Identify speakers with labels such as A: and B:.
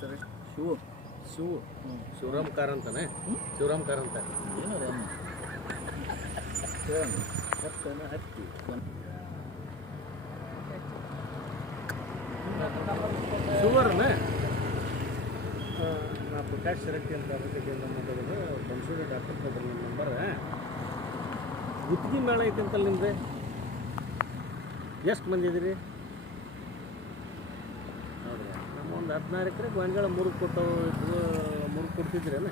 A: ಶಿವು.
B: ಶಿವ.
A: ಶಿವ
B: ಶಿವರಾಮ್ ಕಾರ್ ಅಂತಾನೆ? ಶಿವರಾಮ್ ಕಾರ್ ಅಂತ.
A: ಏನು ಹತ್ತನ ಹತ್ತಿ.
B: ಶಿವರ್ನ ನಾ ಪ್ರಕಾಶ್ ಶೆಟ್ಟಿ ಅಂತ ಆರೋಗ್ಯದಿಂದ ಮಾತಾಡೋದು ಬನ್ಸೂರಿ ಡಾಕ್ಟರ್ ಕೊಡ್ರಿ ನಿಮ್ಮ ನಂಬರ್. ಗುತ್ತಿಗೆ ಮೇಳ ಐತೆ ಅಂತಲ್ಲ ನಿಮ್ದು? ಎಷ್ಟು ಮಂದಿ ಇದೀರಿ ಹೌದ್ರಿ ನಮ್ಮ ಒಂದು ಹದಿನಾರು ಎಕರೆ ಗೊಂಜಾಳ ಮೂರು ಕೊಟ್ಟು ಮೂರು ಕೊಡ್ತಿದ್ರೇನು